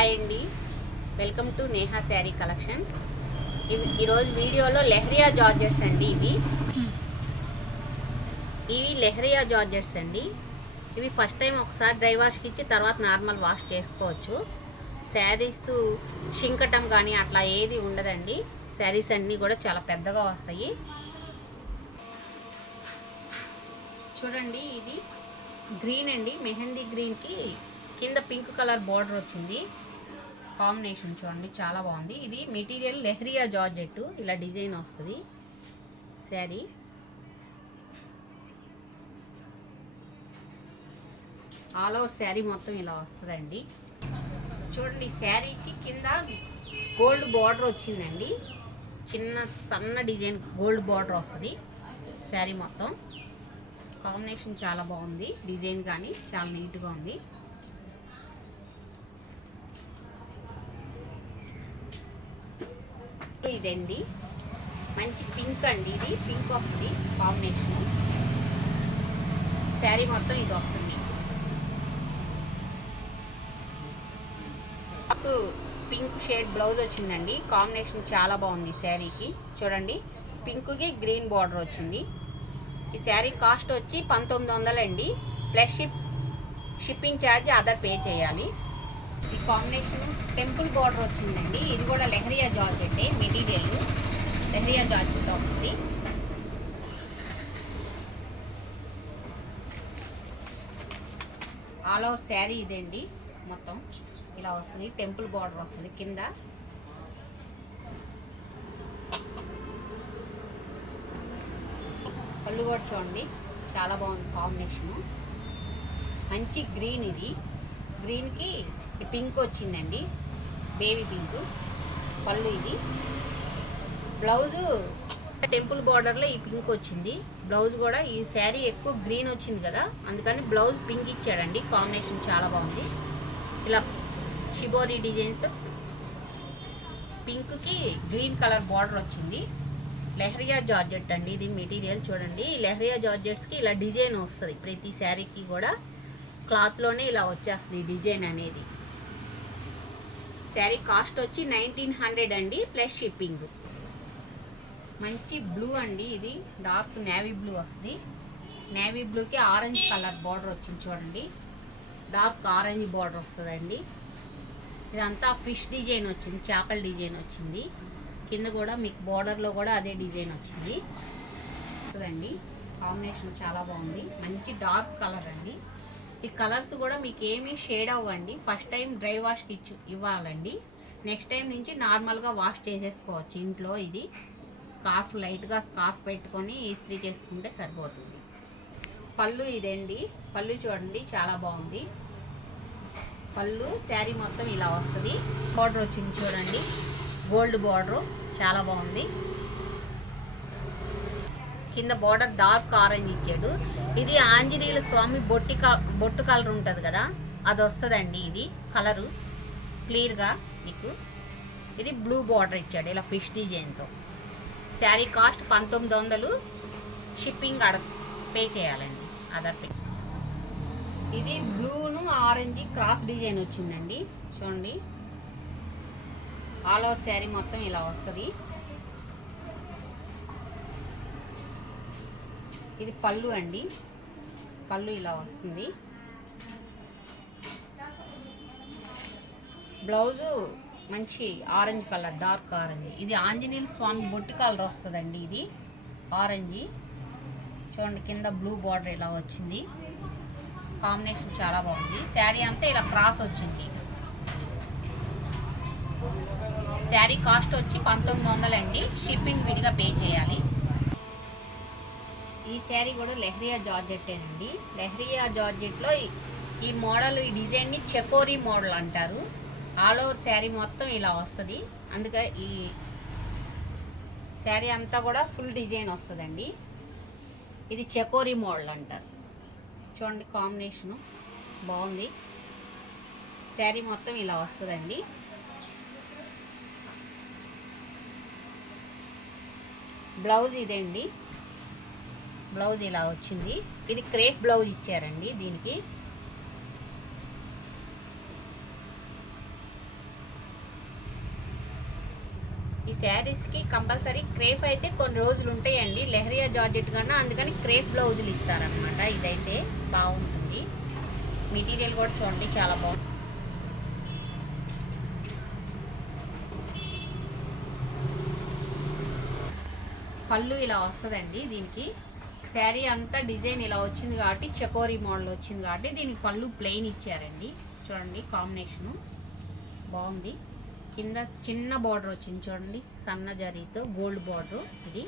Hi అండి, welcome to Neha sari collection. ఈరోజు వీడియోలో లెహరియా జార్జెట్స్ అండి. ఇవి లెహరియా జార్జెట్స్ అండి. ఇవి ఫస్ట్ టైం ఒకసారి డ్రై వాష్కి ఇచ్చి తర్వాత నార్మల్ వాష్ చేసుకోవచ్చు. శారీస్ షింకటం కానీ అట్లా ఏది ఉండదండి. శారీస్ అన్నీ కూడా చాలా పెద్దగా వస్తాయి. చూడండి, ఇది గ్రీన్ అండి, మెహందీ గ్రీన్కి కింద పింక్ కలర్ బార్డర్ వచ్చింది. కాంబినేషన్ చూడండి, చాలా బాగుంది. ఇది మెటీరియల్ లెహరియా జార్జెట్, ఇలా డిజైన్ వస్తుంది శారీ. ఆల్ ఓవర్ శారీ మొత్తం ఇలా వస్తుందండి. చూడండి, శారీకి కింద గోల్డ్ బార్డర్ వచ్చిందండి. చిన్న సన్న డిజైన్ గోల్డ్ బార్డర్ వస్తుంది శారీ మొత్తం. కాంబినేషన్ చాలా బాగుంది, డిజైన్ కానీ చాలా నీట్గా ఉంది. ఇదండి మంచి పింక్ అండి, ఇది పింక్ వస్తుంది కాంబినేషన్. శారీ మొత్తం ఇది వస్తుంది. పింక్ షేడ్ బ్లౌజ్ వచ్చిందండి. కాంబినేషన్ చాలా బాగుంది శారీకి. చూడండి, పింక్కి గ్రీన్ బార్డర్ వచ్చింది. ఈ శారీ కాస్ట్ వచ్చి 1900 అండి, plus shipping charge other pay చేయాలి. ఈ కాంబినేషన్ టెంపుల్ బార్డర్ వచ్చిందండి. ఇది కూడా leheriya georgette material, leheriya georgette వస్తుంది. ఆల్ ఓవర్ శారీ ఇదండి మొత్తం ఇలా వస్తుంది. టెంపుల్ బార్డర్ వస్తుంది కింద. పళ్ళు కూడా చూడండి, చాలా బాగుంది కాంబినేషను. మంచి గ్రీన్, ఇది గ్రీన్కి పింక్ వచ్చిందండి, బేబీ పింక్. పళ్ళు ఇది. బ్లౌజు టెంపుల్ బార్డర్లో ఈ పింక్ వచ్చింది. బ్లౌజ్ కూడా ఈ శారీ ఎక్కువ గ్రీన్ వచ్చింది కదా, అందుకని బ్లౌజ్ పింక్ ఇచ్చాడండి. కాంబినేషన్ చాలా బాగుంది. ఇలా షిబోరి డిజైన్తో పింక్కి గ్రీన్ కలర్ బార్డర్ వచ్చింది. లెహరియా జార్జెట్ అండి ఇది మెటీరియల్. చూడండి, లెహరియా జార్జెట్స్కి ఇలా డిజైన్ వస్తుంది. ప్రతి శారీకి కూడా క్లాత్లోనే ఇలా వచ్చేస్తుంది డిజైన్ అనేది. శారీ కాస్ట్ వచ్చి 1900 అండి, ప్లస్ షిప్పింగ్. మంచి బ్లూ అండి, ఇది డార్క్ నేవీ బ్లూ వస్తుంది. నేవీ బ్లూకి ఆరెంజ్ కలర్ బార్డర్ వచ్చింది. చూడండి, డార్క్ ఆరెంజ్ బార్డర్ వస్తుందండి. ఇదంతా ఫిష్ డిజైన్ వచ్చింది, చేపల డిజైన్ వచ్చింది. కింద కూడా మీకు బార్డర్లో కూడా అదే డిజైన్ వచ్చింది వస్తుందండి. కాంబినేషన్ చాలా బాగుంది, మంచి డార్క్ కలర్ అండి. ఈ కలర్స్ కూడా మీకు ఏమీ షేడ్ అవ్వండి. ఫస్ట్ టైం డ్రై వాష్కి ఇవ్వాలండి. నెక్స్ట్ టైం నుంచి నార్మల్గా వాష్ చేసేసుకోవచ్చు ఇంట్లో. ఇది స్కార్ఫ్, లైట్గా స్కార్ఫ్ పెట్టుకొని ఇస్త్రీ చేసుకుంటే సరిపోతుంది. పళ్ళు ఇదండి. పళ్ళు చూడండి, చాలా బాగుంది. పళ్ళు శారీ మొత్తం ఇలా వస్తుంది. బార్డర్ వచ్చింది చూడండి, గోల్డ్ బార్డర్, చాలా బాగుంది. కింద బార్డర్ డార్క్ ఆరెంజ్ ఇచ్చాడు. ఇది ఆంజనేయుల స్వామి బొట్టు కలర్ ఉంటుంది కదా, అది వస్తుందండి. ఇది కలరు క్లియర్గా మీకు. ఇది బ్లూ బార్డర్ ఇచ్చాడు ఇలా ఫిష్ డిజైన్తో. శారీ కాస్ట్ 1900, షిప్పింగ్ పే చేయాలండి, అదర్ పే. ఇది బ్లూను ఆరెంజ్ క్రాస్ డిజైన్ వచ్చిందండి. చూడండి, ఆల్ ఓవర్ శారీ మొత్తం ఇలా వస్తుంది. ఇది పళ్ళు అండి, పళ్ళు ఇలా వస్తుంది. బ్లౌజు మంచి ఆరెంజ్ కలర్, డార్క్ ఆరెంజ్. ఇది ఆంజనేయుల స్వామి బొట్టు కలర్ వస్తుందండి. ఇది ఆరెంజ్. చూడండి, కింద బ్లూ బార్డర్ ఇలా వచ్చింది. కాంబినేషన్ చాలా బాగుంది. శారీ అంతా ఇలా క్రాస్ వచ్చింది. శారీ కాస్ట్ వచ్చి 1900 అండి, షిప్పింగ్ విడిగా పే చేయాలి. ఈ శారీ కూడా లెహరియా జార్జెట్టేనండి. లెహరియా జార్జెట్లో ఈ మోడల్, ఈ డిజైన్ని చెకోరీ మోడల్ అంటారు. ఆల్ ఓవర్ శారీ మొత్తం ఇలా వస్తుంది. అందుకే ఈ శారీ అంతా కూడా ఫుల్ డిజైన్ వస్తుందండి. ఇది చెకోరీ మోడల్ అంటారు. చూడండి, కాంబినేషను బాగుంది. శారీ మొత్తం ఇలా వస్తుందండి. బ్లౌజ్ ఇదండి, బ్లౌజ్ ఇలా వచ్చింది. ఇది క్రేప్ బ్లౌజ్ ఇచ్చారండి దీనికి. ఈ శారీస్కి కంపల్సరీ క్రేప్ అయితే కొన్ని రోజులు ఉంటాయండి, లెహరియా జార్జెట్ కన్నా, అందుకని క్రేప్ బ్లౌజులు ఇస్తారనమాట. ఇదైతే బాగుంటుంది. మెటీరియల్ కూడా చూడండి చాలా బాగుంది. పళ్ళు ఇలా వస్తుందండి. దీనికి శారీ అంతా డిజైన్ ఇలా వచ్చింది కాబట్టి, చకోరీ మోడల్ వచ్చింది కాబట్టి దీనికి పళ్ళు ప్లెయిన్ ఇచ్చారండి. చూడండి కాంబినేషను బాగుంది. కింద చిన్న బార్డర్ వచ్చింది చూడండి, సన్న జరీతో గోల్డ్ బార్డర్. ఇది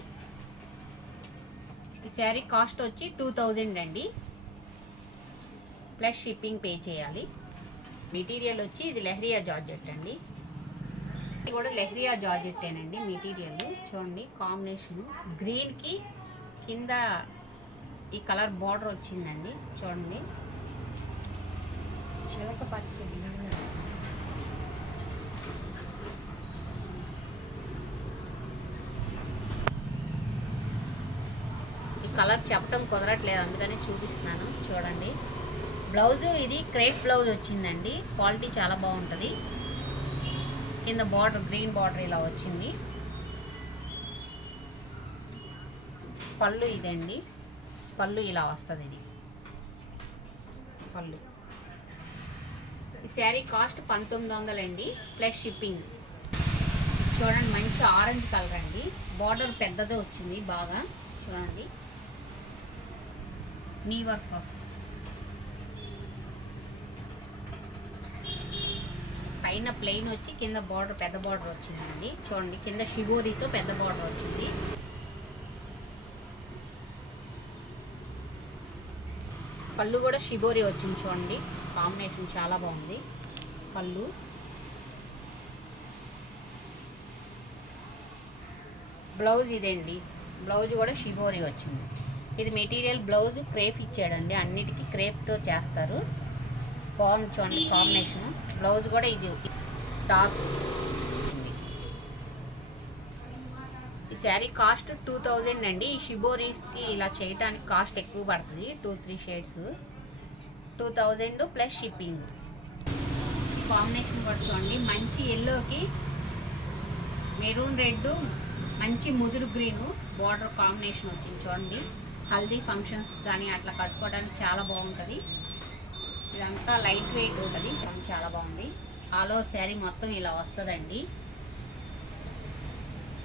ఈ శారీ కాస్ట్ వచ్చి 2000 అండి, ప్లస్ షిప్పింగ్ పే చేయాలి. మెటీరియల్ వచ్చి ఇది లెహరియా జార్జెట్ అండి. ఇది కూడా లెహరియా జార్జెట్టేనండి. మెటీరియల్ చూడండి కాంబినేషను గ్రీన్కి కింద ఈ కలర్ బార్డర్ వచ్చిందండి. చూడండి చిలక పచ్చడి. ఈ కలర్ చెప్పడం కుదరట్లేదు, అందుకని చూపిస్తున్నాను. చూడండి బ్లౌజు ఇది క్రేప్ బ్లౌజ్ వచ్చిందండి. క్వాలిటీ చాలా బాగుంటుంది. కింద బార్డర్ గ్రీన్ బార్డర్ ఇలా వచ్చింది. పళ్ళు ఇదండి, పళ్ళు ఇలా వస్తుంది. ఇది పళ్ళు. ఈ శారీ కాస్ట్ 1900 అండి, ప్లస్ షిప్పింగ్. చూడండి మంచి ఆరెంజ్ కలర్ అండి, బార్డర్ పెద్దదే వచ్చింది బాగా. చూడండి నీ వర్క్ వస్తుంది. పైన ప్లెయిన్ వచ్చి కింద బార్డర్ పెద్ద బార్డర్ వచ్చిందండి. చూడండి కింద షిబోరీతో పెద్ద బార్డర్ వచ్చింది. పళ్ళు కూడా షిబోరీ వచ్చింది. చూడండి కాంబినేషన్ చాలా బాగుంది. పళ్ళు బ్లౌజ్ ఇదండి, బ్లౌజ్ కూడా షిబోరీ వచ్చింది. ఇది మెటీరియల్ బ్లౌజ్ క్రేప్ ఇచ్చాడండి, అన్నిటికీ క్రేప్తో చేస్తారు. బాగుంది చూడండి కాంబినేషన్. బ్లౌజ్ కూడా ఇది టాప్. ఈ శారీ కాస్ట్ 2000 అండి. ఈ షిబోరీస్కి ఇలా చేయడానికి కాస్ట్ ఎక్కువ పడుతుంది, 2-3 షేడ్స్ 2000 ప్లస్ షిప్పింగ్. కాంబినేషన్ కూడా చూడండి మంచి ఎల్లోకి మెరూన్ రెడ్, మంచి ముదురు గ్రీను బార్డర్ కాంబినేషన్ వచ్చింది. చూడండి హల్దీ ఫంక్షన్స్ కానీ అట్లా కట్టుకోవడానికి చాలా బాగుంటుంది. ఇదంతా లైట్ వెయిట్ ఉంటుంది, చాలా బాగుంది. ఆల్ ఓవర్ శారీ మొత్తం ఇలా వస్తుందండి.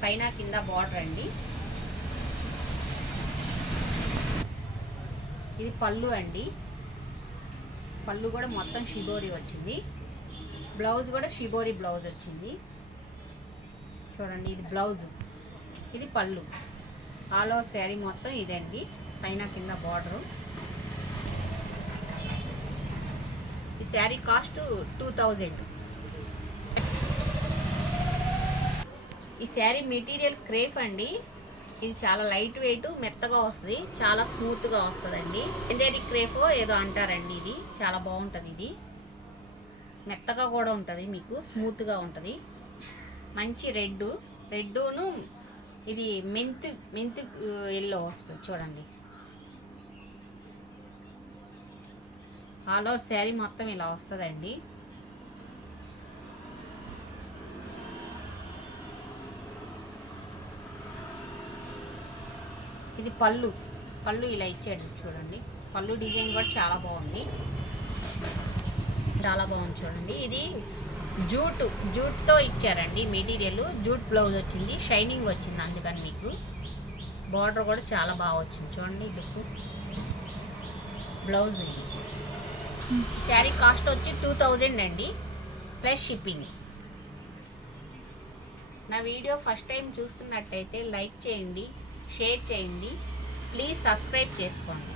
పైన కింద బార్డర్ అండి. ఇది పళ్ళు అండి, పళ్ళు కూడా మొత్తం షిబోరీ వచ్చింది. బ్లౌజ్ కూడా షిబోరీ బ్లౌజ్ వచ్చింది. చూడండి ఇది బ్లౌజ్, ఇది పళ్ళు. ఆల్ ఓవర్ శారీ మొత్తం ఇదండి, పైన కింద బార్డరు. ఈ శారీ కాస్ట్ 2000. ఈ శారీ మెటీరియల్ క్రేప్ అండి. ఇది చాలా లైట్ వెయిట్, మెత్తగా వస్తుంది, చాలా స్మూత్గా వస్తుందండి. ఎందేరి క్రేపో ఏదో అంటారండి. ఇది చాలా బాగుంటుంది. ఇది మెత్తగా కూడా ఉంటుంది, మీకు స్మూత్గా ఉంటుంది. మంచి రెడ్డును ఇది మెంతు ఎల్లో వస్తుంది. చూడండి ఆల్ ఓవర్ శారీ మొత్తం ఇలా వస్తుందండి. ఇది పళ్ళు ఇలా ఇచ్చాడు చూడండి. పళ్ళు డిజైన్ కూడా చాలా బాగుంది, చాలా బాగుంది. చూడండి ఇది జూట్తో ఇచ్చారండి మెటీరియల్. జూట్ బ్లౌజ్ వచ్చింది, షైనింగ్ వచ్చింది, అందుకని మీకు బార్డర్ కూడా చాలా బాగా వచ్చింది. చూడండి లుక్ బ్లౌజ్. ఇది శారీ కాస్ట్ వచ్చి 2000 అండి, ప్లస్ షిప్పింగ్. నా వీడియో ఫస్ట్ టైం చూస్తున్నట్టయితే లైక్ చేయండి, షేర్ చేయండి, ప్లీజ్ సబ్స్క్రైబ్ చేసుకోండి.